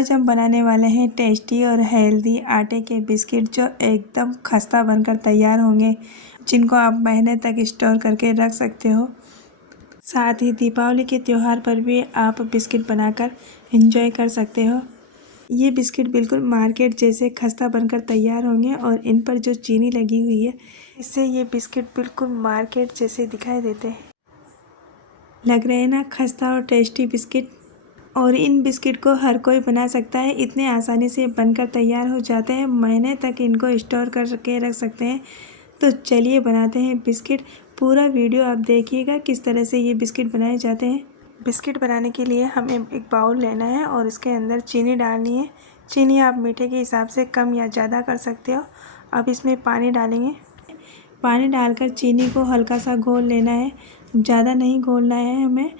आज हम बनाने वाले हैं टेस्टी और हेल्दी आटे के बिस्किट जो एकदम खस्ता बनकर तैयार होंगे, जिनको आप महीने तक स्टोर करके रख सकते हो। साथ ही दीपावली के त्यौहार पर भी आप बिस्किट बनाकर एंजॉय कर सकते हो। ये बिस्किट बिल्कुल मार्केट जैसे खस्ता बनकर तैयार होंगे और इन पर जो चीनी लगी हुई है इससे ये बिस्किट बिल्कुल मार्केट जैसे दिखाई देते हैं। लग रहे हैं ना खस्ता और टेस्टी बिस्किट। और इन बिस्किट को हर कोई बना सकता है, इतने आसानी से बनकर तैयार हो जाते हैं, महीने तक इनको स्टोर करके रख सकते हैं। तो चलिए बनाते हैं बिस्किट। पूरा वीडियो आप देखिएगा किस तरह से ये बिस्किट बनाए जाते हैं। बिस्किट बनाने के लिए हमें एक बाउल लेना है और इसके अंदर चीनी डालनी है। चीनी आप मीठे के हिसाब से कम या ज़्यादा कर सकते हो। अब इसमें पानी डालेंगे। पानी डालकर चीनी को हल्का सा घोल लेना है, ज़्यादा नहीं घोलना है हमें,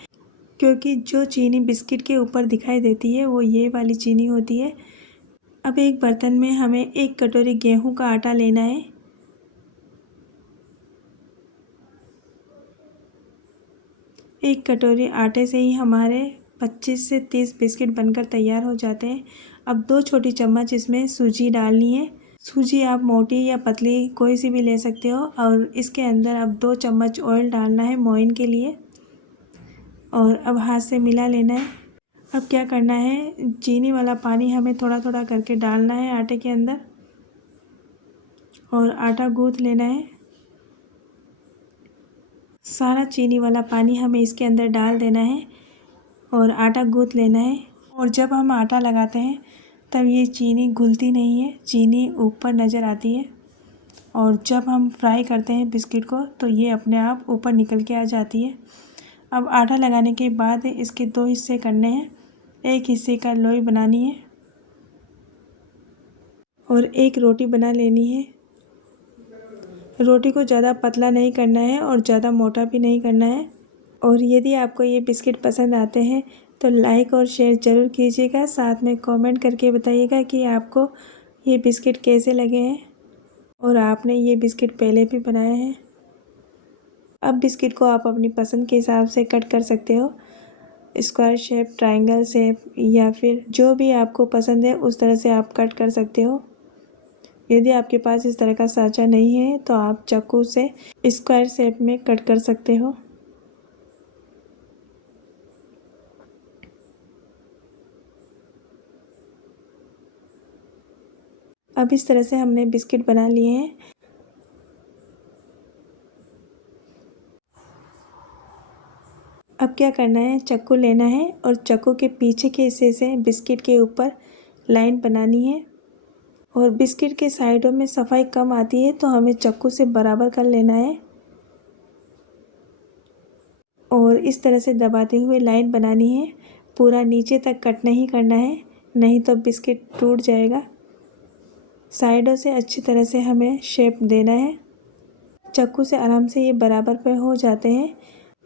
क्योंकि जो चीनी बिस्किट के ऊपर दिखाई देती है वो ये वाली चीनी होती है। अब एक बर्तन में हमें 1 कटोरी गेहूं का आटा लेना है। एक कटोरी आटे से ही हमारे 25 से 30 बिस्किट बनकर तैयार हो जाते हैं। अब 2 छोटी चम्मच इसमें सूजी डालनी है। सूजी आप मोटी या पतली कोई सी भी ले सकते हो। और इसके अंदर अब 2 चम्मच ऑयल डालना है मोइन के लिए, और अब हाथ से मिला लेना है। अब क्या करना है, चीनी वाला पानी हमें थोड़ा थोड़ा करके डालना है आटे के अंदर और आटा गूँथ लेना है। सारा चीनी वाला पानी हमें इसके अंदर डाल देना है और आटा गूँथ लेना है। और जब हम आटा लगाते हैं तब ये चीनी घुलती नहीं है, चीनी ऊपर नज़र आती है। और जब हम फ्राई करते हैं बिस्किट को तो ये अपने आप ऊपर निकल के आ जाती है। अब आटा लगाने के बाद इसके 2 हिस्से करने हैं। एक हिस्से का लोई बनानी है और एक रोटी बना लेनी है। रोटी को ज़्यादा पतला नहीं करना है और ज़्यादा मोटा भी नहीं करना है। और यदि आपको ये बिस्किट पसंद आते हैं तो लाइक और शेयर ज़रूर कीजिएगा। साथ में कमेंट करके बताइएगा कि आपको ये बिस्किट कैसे लगे हैं और आपने ये बिस्किट पहले भी बनाए हैं। अब बिस्किट को आप अपनी पसंद के हिसाब से कट कर सकते हो, स्क्वायर शेप, ट्रायंगल शेप, या फिर जो भी आपको पसंद है उस तरह से आप कट कर सकते हो। यदि आपके पास इस तरह का साँचा नहीं है तो आप चाकू से स्क्वायर शेप में कट कर सकते हो। अब इस तरह से हमने बिस्किट बना लिए हैं। अब क्या करना है, चाकू लेना है और चाकू के पीछे के हिस्से से बिस्किट के ऊपर लाइन बनानी है। और बिस्किट के साइडों में सफाई कम आती है तो हमें चाकू से बराबर कर लेना है और इस तरह से दबाते हुए लाइन बनानी है। पूरा नीचे तक कट नहीं करना है, नहीं तो बिस्किट टूट जाएगा। साइडों से अच्छी तरह से हमें शेप देना है। चाकू से आराम से ये बराबर पे हो जाते हैं।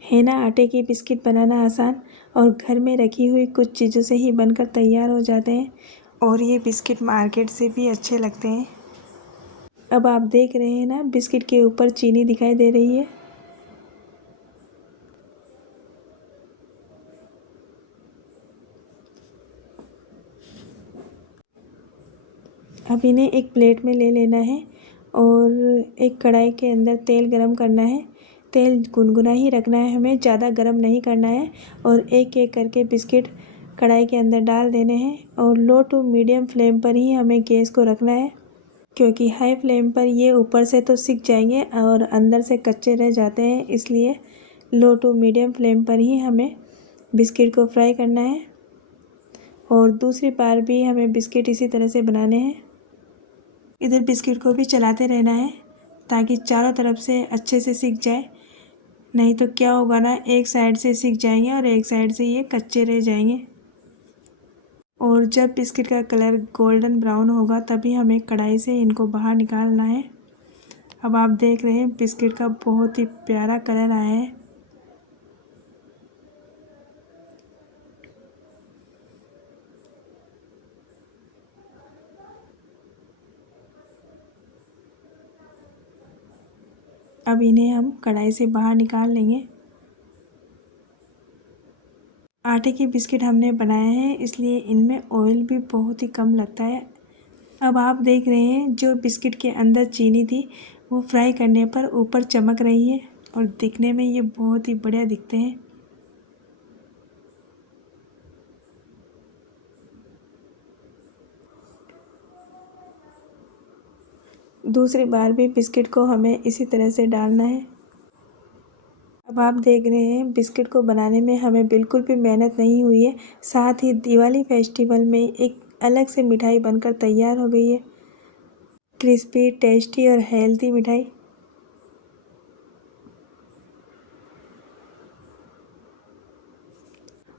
है ना आटे की बिस्किट बनाना आसान, और घर में रखी हुई कुछ चीज़ों से ही बनकर तैयार हो जाते हैं। और ये बिस्किट मार्केट से भी अच्छे लगते हैं। अब आप देख रहे हैं ना, बिस्किट के ऊपर चीनी दिखाई दे रही है। अब इन्हें एक प्लेट में ले लेना है और एक कढ़ाई के अंदर तेल गरम करना है। तेल गुनगुना ही रखना है हमें, ज़्यादा गरम नहीं करना है। और एक एक करके बिस्किट कढ़ाई के अंदर डाल देने हैं और लो टू मीडियम फ्लेम पर ही हमें गैस को रखना है, क्योंकि हाई फ्लेम पर ये ऊपर से तो सिक जाएंगे और अंदर से कच्चे रह जाते हैं। इसलिए लो टू मीडियम फ्लेम पर ही हमें बिस्किट को फ्राई करना है। और दूसरी बार भी हमें बिस्किट इसी तरह से बनाने हैं। इधर बिस्किट को भी चलाते रहना है ताकि चारों तरफ से अच्छे से सिक जाए, नहीं तो क्या होगा ना, एक साइड से सिक जाएंगे और एक साइड से ये कच्चे रह जाएंगे। और जब बिस्किट का कलर गोल्डन ब्राउन होगा तभी हमें कढ़ाई से इनको बाहर निकालना है। अब आप देख रहे हैं बिस्किट का बहुत ही प्यारा कलर आया है। अब इन्हें हम कढ़ाई से बाहर निकाल लेंगे। आटे के बिस्किट हमने बनाए हैं, इसलिए इनमें ऑयल भी बहुत ही कम लगता है। अब आप देख रहे हैं जो बिस्किट के अंदर चीनी थी वो फ्राई करने पर ऊपर चमक रही है और दिखने में ये बहुत ही बढ़िया दिखते हैं। दूसरी बार भी बिस्किट को हमें इसी तरह से डालना है। अब आप देख रहे हैं बिस्किट को बनाने में हमें बिल्कुल भी मेहनत नहीं हुई है। साथ ही दिवाली फेस्टिवल में एक अलग से मिठाई बनकर तैयार हो गई है। क्रिस्पी, टेस्टी और हेल्दी मिठाई।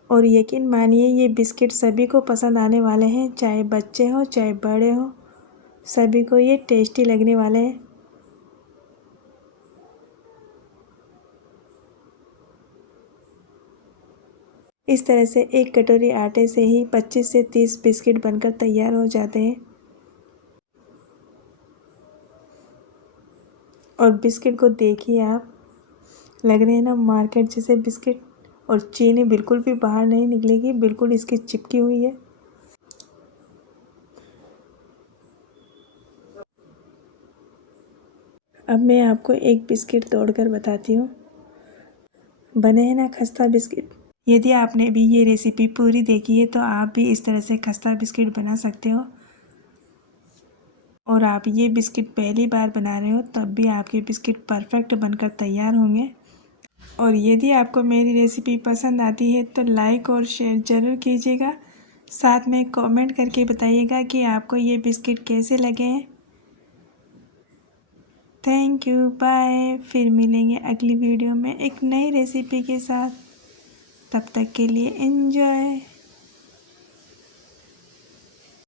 और यकीन मानिए ये बिस्किट सभी को पसंद आने वाले हैं, चाहे बच्चे हो चाहे बड़े हो, सभी को ये टेस्टी लगने वाले हैं। इस तरह से एक कटोरी आटे से ही 25 से 30 बिस्किट बनकर तैयार हो जाते हैं। और बिस्किट को देखिए आप, लग रहे हैं ना मार्केट जैसे बिस्किट। और चीनी बिल्कुल भी बाहर नहीं निकलेगी, बिल्कुल इसकी चिपकी हुई है। अब मैं आपको एक बिस्किट तोड़कर बताती हूँ। बने हैं ना खस्ता बिस्किट। यदि आपने भी ये रेसिपी पूरी देखी है तो आप भी इस तरह से खस्ता बिस्किट बना सकते हो। और आप ये बिस्किट पहली बार बना रहे हो तब भी आपके बिस्किट परफेक्ट बनकर तैयार होंगे। और यदि आपको मेरी रेसिपी पसंद आती है तो लाइक और शेयर ज़रूर कीजिएगा। साथ में कमेंट करके बताइएगा कि आपको ये बिस्किट कैसे लगे हैं। Thank you, bye. फिर मिलेंगे अगली वीडियो में एक नई रेसिपी के साथ। तब तक के लिए एंजॉय।